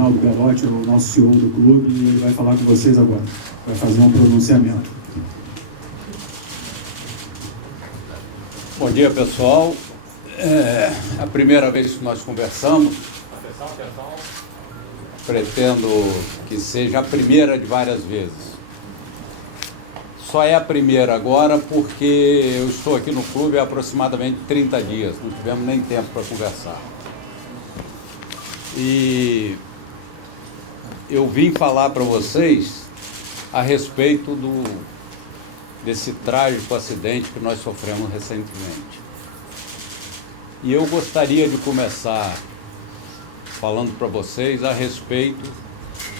Reinaldo Belotti, o nosso CEO do clube, e ele vai falar com vocês agora, vai fazer um pronunciamento. Bom dia, pessoal. É a primeira vez que nós conversamos. Pretendo que seja a primeira de várias vezes. Só é a primeira agora porque eu estou aqui no clube há aproximadamente 30 dias, não tivemos nem tempo para conversar. E eu vim falar para vocês a respeito desse trágico acidente que nós sofremos recentemente. E eu gostaria de começar falando para vocês a respeito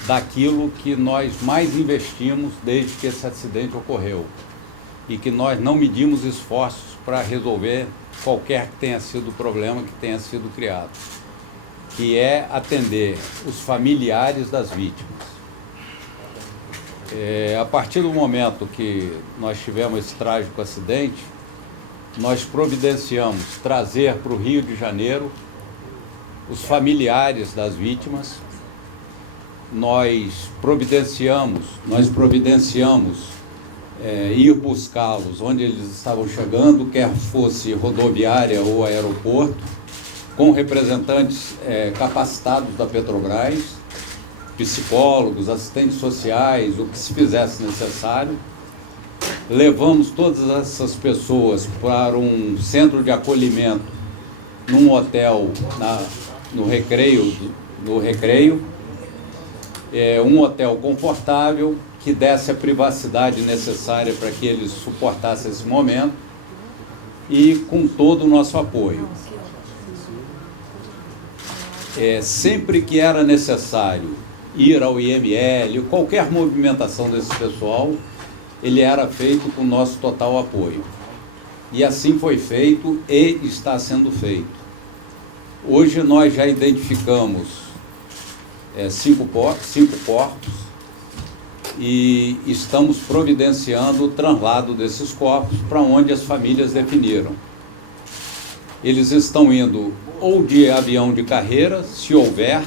daquilo que nós mais investimos desde que esse acidente ocorreu e que nós não medimos esforços para resolver qualquer que tenha sido o problema que tenha sido criado, que é atender os familiares das vítimas. A partir do momento que nós tivemos esse trágico acidente, nós providenciamos trazer para o Rio de Janeiro os familiares das vítimas. Nós providenciamos ir buscá-los onde eles estavam chegando, quer fosse rodoviária ou aeroporto, com representantes capacitados da Petrobras, psicólogos, assistentes sociais, o que se fizesse necessário. Levamos todas essas pessoas para um centro de acolhimento, num hotel no Recreio, um hotel confortável, que desse a privacidade necessária para que eles suportassem esse momento, e com todo o nosso apoio. Sempre que era necessário ir ao IML, qualquer movimentação desse pessoal, ele era feito com o nosso total apoio. E assim foi feito e está sendo feito. Hoje nós já identificamos 5 corpos e estamos providenciando o translado desses corpos para onde as famílias definiram. Eles estão indo ou de avião de carreira, se houver,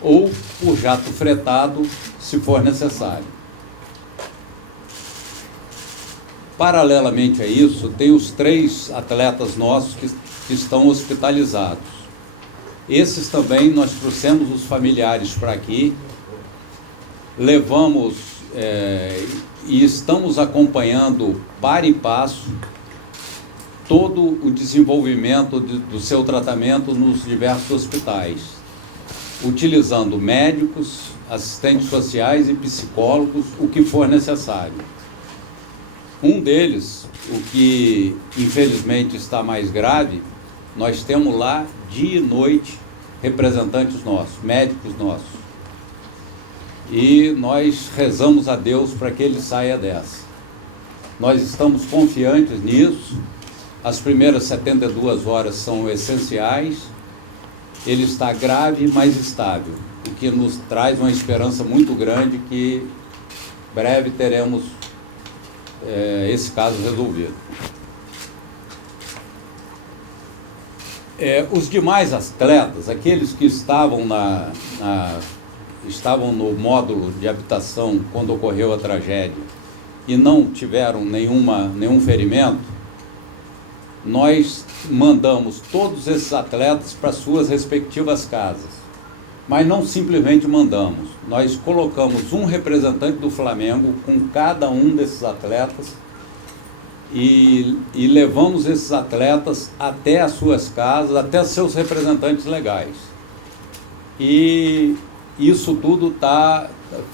ou por jato fretado, se for necessário. Paralelamente a isso, tem os 3 atletas nossos que estão hospitalizados. Esses também nós trouxemos os familiares para aqui, levamos e estamos acompanhando para e passo todo o desenvolvimento do seu tratamento nos diversos hospitais, utilizando médicos, assistentes sociais e psicólogos, o que for necessário. Um deles, o que infelizmente está mais grave, nós temos lá dia e noite representantes nossos, médicos nossos. E nós rezamos a Deus para que ele saia dessa. Nós estamos confiantes nisso. As primeiras 72 horas são essenciais. Ele está grave, mas estável, o que nos traz uma esperança muito grande que breve teremos esse caso resolvido. Os demais atletas, aqueles que estavam estavam no módulo de habitação quando ocorreu a tragédia e não tiveram nenhum ferimento, nós mandamos todos esses atletas para suas respectivas casas. Mas não simplesmente mandamos, nós colocamos um representante do Flamengo com cada um desses atletas e levamos esses atletas até as suas casas, até seus representantes legais. E isso tudo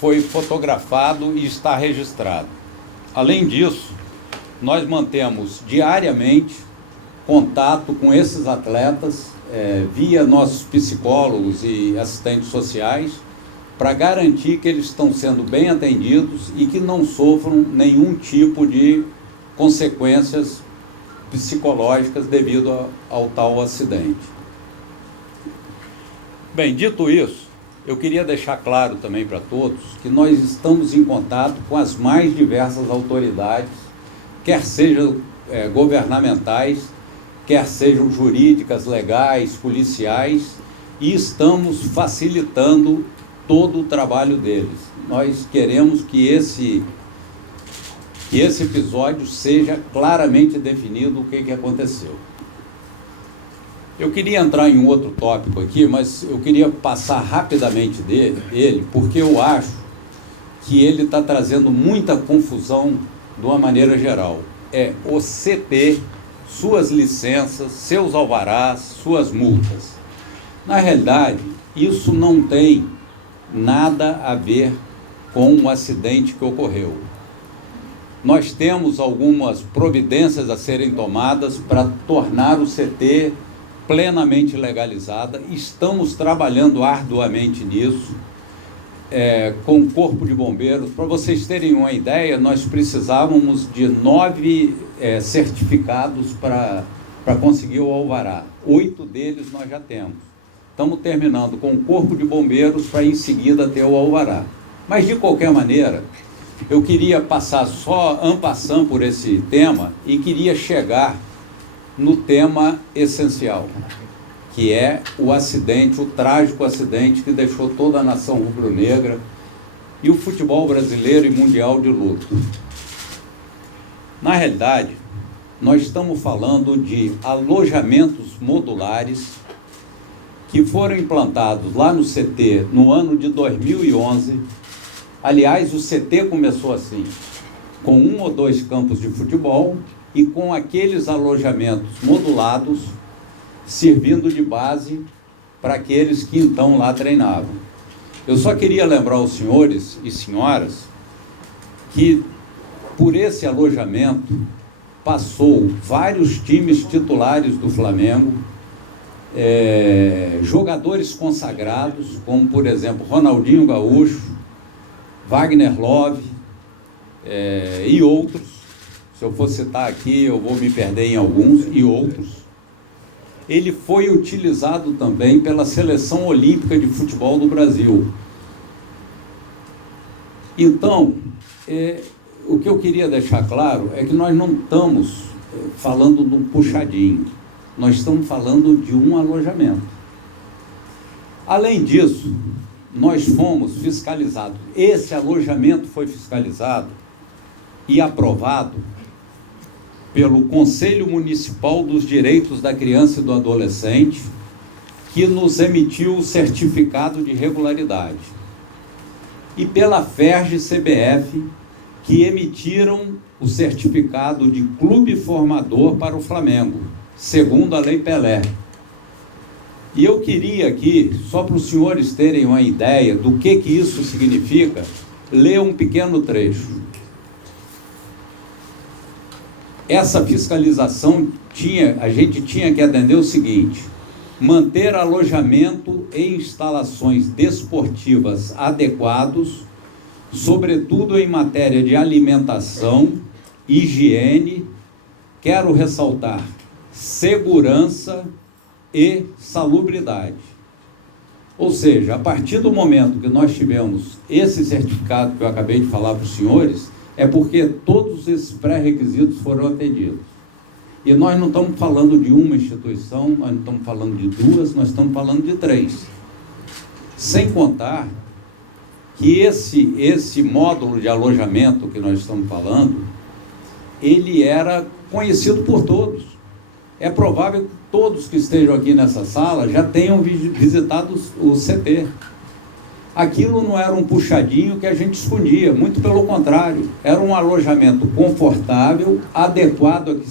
foi fotografado e está registrado. Além disso, nós mantemos diariamente contato com esses atletas via nossos psicólogos e assistentes sociais, para garantir que eles estão sendo bem atendidos e que não sofram nenhum tipo de consequências psicológicas devido ao tal acidente. Bem, dito isso, eu queria deixar claro também para todos que nós estamos em contato com as mais diversas autoridades, quer sejam governamentais, quer sejam jurídicas, legais, policiais, e estamos facilitando todo o trabalho deles. Nós queremos que esse episódio seja claramente definido o que aconteceu. Eu queria entrar em um outro tópico aqui, mas eu queria passar rapidamente ele, porque eu acho que ele está trazendo muita confusão de uma maneira geral. É o CT, suas licenças, seus alvarás, suas multas. Na realidade, isso não tem nada a ver com o acidente que ocorreu. Nós temos algumas providências a serem tomadas para tornar o CT plenamente legalizada. Estamos trabalhando arduamente nisso, com o Corpo de Bombeiros. Para vocês terem uma ideia, nós precisávamos de 9 certificados para conseguir o alvará. 8 deles nós já temos. Estamos terminando com o Corpo de Bombeiros para em seguida ter o alvará. Mas, de qualquer maneira, eu queria passar só en passant por esse tema e queria chegar no tema essencial, que é o acidente, o trágico acidente que deixou toda a nação rubro-negra e o futebol brasileiro e mundial de luto. Na realidade, nós estamos falando de alojamentos modulares que foram implantados lá no CT no ano de 2011. Aliás, o CT começou assim, com 1 ou 2 campos de futebol e com aqueles alojamentos modulados servindo de base para aqueles que então lá treinavam. Eu só queria lembrar aos senhores e senhoras que por esse alojamento passou vários times titulares do Flamengo, jogadores consagrados, como por exemplo Ronaldinho Gaúcho, Wagner Love e outros. Se eu for citar aqui, eu vou me perder em alguns, e outros. Ele foi utilizado também pela Seleção Olímpica de Futebol do Brasil. Então, o que eu queria deixar claro é que nós não estamos falando de um puxadinho, nós estamos falando de um alojamento. Além disso, nós fomos fiscalizados. Esse alojamento foi fiscalizado e aprovado pelo Conselho Municipal dos Direitos da Criança e do Adolescente, que nos emitiu o certificado de regularidade, e pela FERJ-CBF, que emitiram o certificado de clube formador para o Flamengo, segundo a Lei Pelé. E eu queria aqui, só para os senhores terem uma ideia do que isso significa, ler um pequeno trecho. Essa fiscalização a gente tinha que atender o seguinte: manter alojamento e instalações desportivas adequados, sobretudo em matéria de alimentação, higiene, quero ressaltar, segurança e salubridade. Ou seja, a partir do momento que nós tivemos esse certificado que eu acabei de falar para os senhores, é porque todos esses pré-requisitos foram atendidos. E nós não estamos falando de uma instituição, nós não estamos falando de 2, nós estamos falando de 3. Sem contar que esse módulo de alojamento que nós estamos falando, ele era conhecido por todos. É provável que todos que estejam aqui nessa sala já tenham visitado o CT. Aquilo não era um puxadinho que a gente escondia, muito pelo contrário, era um alojamento confortável, adequado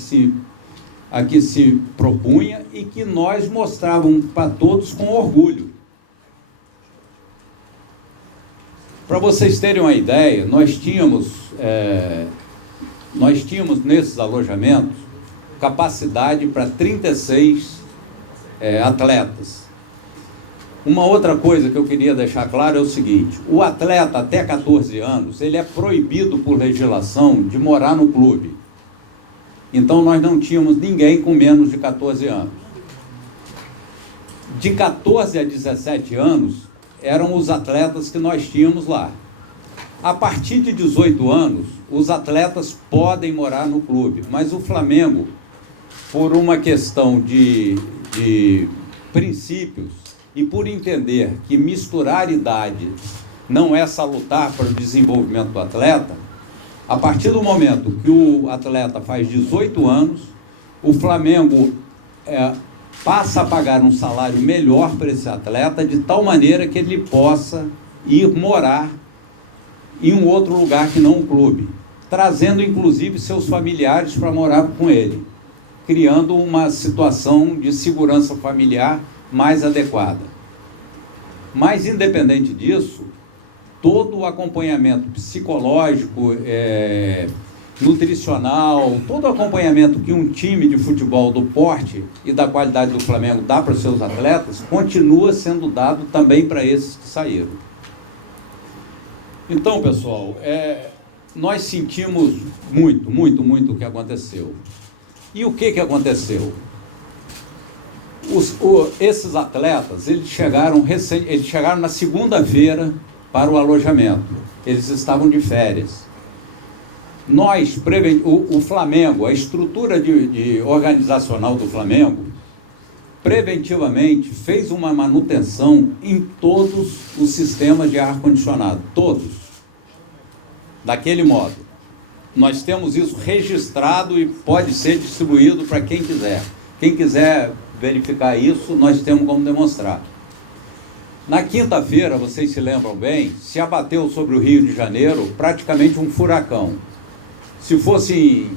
a que se propunha e que nós mostrávamos para todos com orgulho. Para vocês terem uma ideia, nós tínhamos nesses alojamentos capacidade para 36 atletas. Uma outra coisa que eu queria deixar claro é o seguinte: o atleta até 14 anos, ele é proibido por legislação de morar no clube. Então nós não tínhamos ninguém com menos de 14 anos. De 14 a 17 anos eram os atletas que nós tínhamos lá. A partir de 18 anos, os atletas podem morar no clube, mas o Flamengo, por uma questão de princípios e por entender que misturar idades não é salutar para o desenvolvimento do atleta, a partir do momento que o atleta faz 18 anos, o Flamengo passa a pagar um salário melhor para esse atleta, de tal maneira que ele possa ir morar em um outro lugar que não o clube, trazendo inclusive seus familiares para morar com ele, criando uma situação de segurança familiar mais adequada. Mas, independente disso, todo o acompanhamento psicológico, nutricional, todo o acompanhamento que um time de futebol do porte e da qualidade do Flamengo dá para os seus atletas, continua sendo dado também para esses que saíram. Então, pessoal, nós sentimos muito o que aconteceu. E o que aconteceu? Esses atletas, eles chegaram na segunda-feira para o alojamento. Eles estavam de férias. O Flamengo, a estrutura organizacional do Flamengo, preventivamente fez uma manutenção em todos os sistemas de ar-condicionado, todos, daquele modo. Nós temos isso registrado e pode ser distribuído para quem quiser. Quem quiser verificar isso, nós temos como demonstrar. Na quinta-feira, vocês se lembram bem, se abateu sobre o Rio de Janeiro praticamente um furacão. Se fosse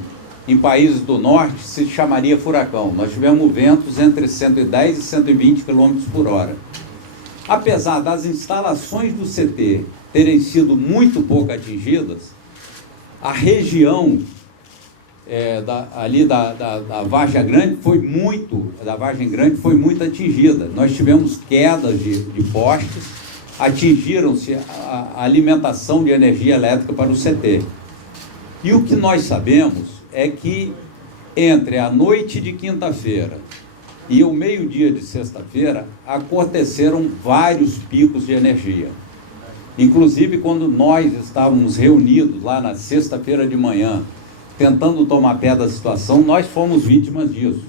em países do norte, se chamaria furacão. Nós tivemos ventos entre 110 e 120 km por hora. Apesar das instalações do CT terem sido muito pouco atingidas, a região da Vargem Grande foi muito atingida. Nós tivemos quedas de postes, atingiram-se a alimentação de energia elétrica para o CT. E o que nós sabemos é que entre a noite de quinta-feira e o meio-dia de sexta-feira aconteceram vários picos de energia. Inclusive, quando nós estávamos reunidos lá na sexta-feira de manhã, tentando tomar pé da situação, nós fomos vítimas disso.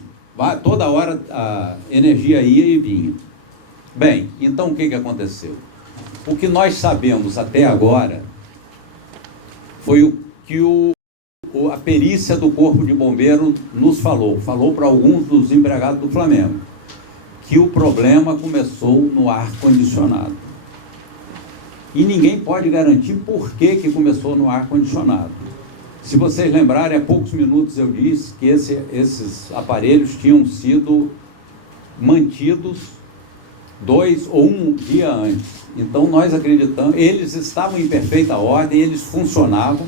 Toda hora a energia ia e vinha. Bem, então o que aconteceu? O que nós sabemos até agora foi o que a perícia do Corpo de Bombeiro nos falou para alguns dos empregados do Flamengo, que o problema começou no ar-condicionado. E ninguém pode garantir por que começou no ar-condicionado. Se vocês lembrarem, há poucos minutos eu disse que esses aparelhos tinham sido mantidos 2 ou 1 dia antes. Então nós acreditamos, eles estavam em perfeita ordem, eles funcionavam.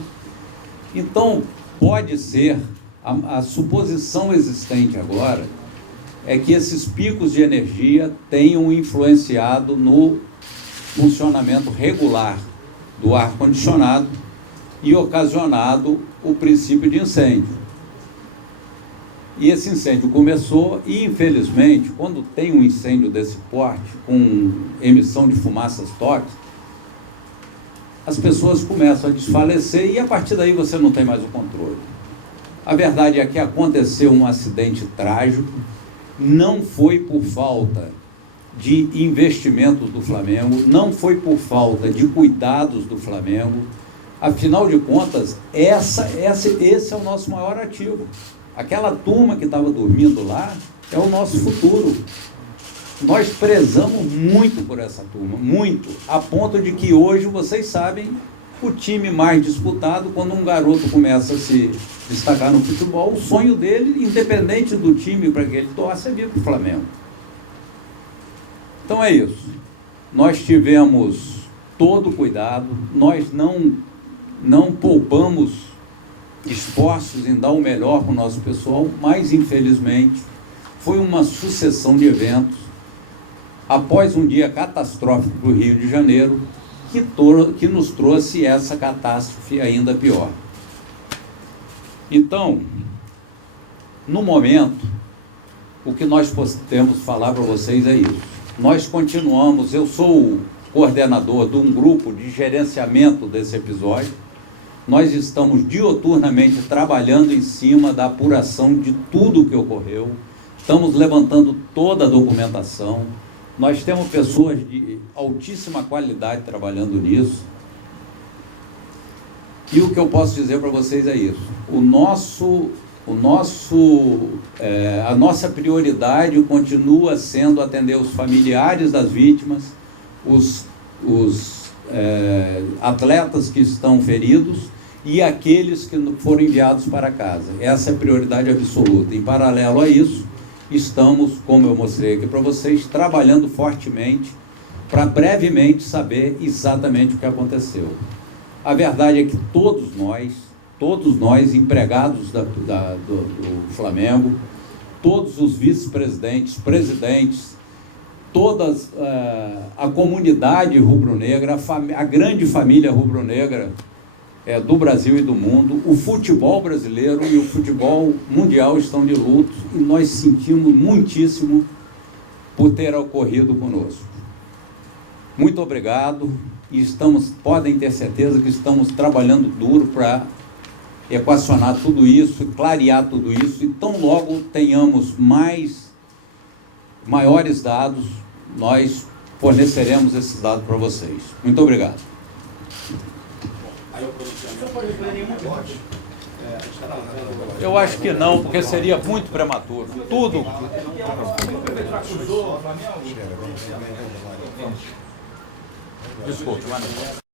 Então pode ser, a suposição existente agora é que esses picos de energia tenham influenciado no funcionamento regular do ar-condicionado e ocasionado o princípio de incêndio. E esse incêndio começou e, infelizmente, quando tem um incêndio desse porte, com emissão de fumaças tóxicas, as pessoas começam a desfalecer e a partir daí você não tem mais o controle. A verdade é que aconteceu um acidente trágico, não foi por falta de investimentos do Flamengo, não foi por falta de cuidados do Flamengo. Afinal de contas, esse é o nosso maior ativo. Aquela turma que estava dormindo lá é o nosso futuro. Nós prezamos muito por essa turma, muito, a ponto de que hoje, vocês sabem, o time mais disputado, quando um garoto começa a se destacar no futebol, o sonho dele, independente do time para que ele torce, é vir para o Flamengo. Então é isso. Nós tivemos todo o cuidado, nós não poupamos esforços em dar o melhor para o nosso pessoal, mas infelizmente foi uma sucessão de eventos após um dia catastrófico para o Rio de Janeiro que nos trouxe essa catástrofe ainda pior. Então, no momento, o que nós podemos falar para vocês é isso. Nós continuamos, eu sou o coordenador de um grupo de gerenciamento desse episódio. Nós estamos diuturnamente trabalhando em cima da apuração de tudo o que ocorreu. Estamos levantando toda a documentação. Nós temos pessoas de altíssima qualidade trabalhando nisso. E o que eu posso dizer para vocês é isso. A nossa prioridade continua sendo atender os familiares das vítimas, os atletas que estão feridos e aqueles que foram enviados para casa. Essa é a prioridade absoluta. Em paralelo a isso, estamos, como eu mostrei aqui para vocês, trabalhando fortemente para brevemente saber exatamente o que aconteceu. A verdade é que todos nós empregados do Flamengo, todos os vice-presidentes, presidentes, toda a comunidade rubro-negra, a grande família rubro-negra do Brasil e do mundo, o futebol brasileiro e o futebol mundial estão de luto e nós sentimos muitíssimo por ter ocorrido conosco. Muito obrigado e podem ter certeza que estamos trabalhando duro para equacionar tudo isso, clarear tudo isso, e tão logo tenhamos maiores dados, nós forneceremos esses dados para vocês. Muito obrigado. Eu acho que não, porque seria muito prematuro. Tudo. Desculpe, mas não.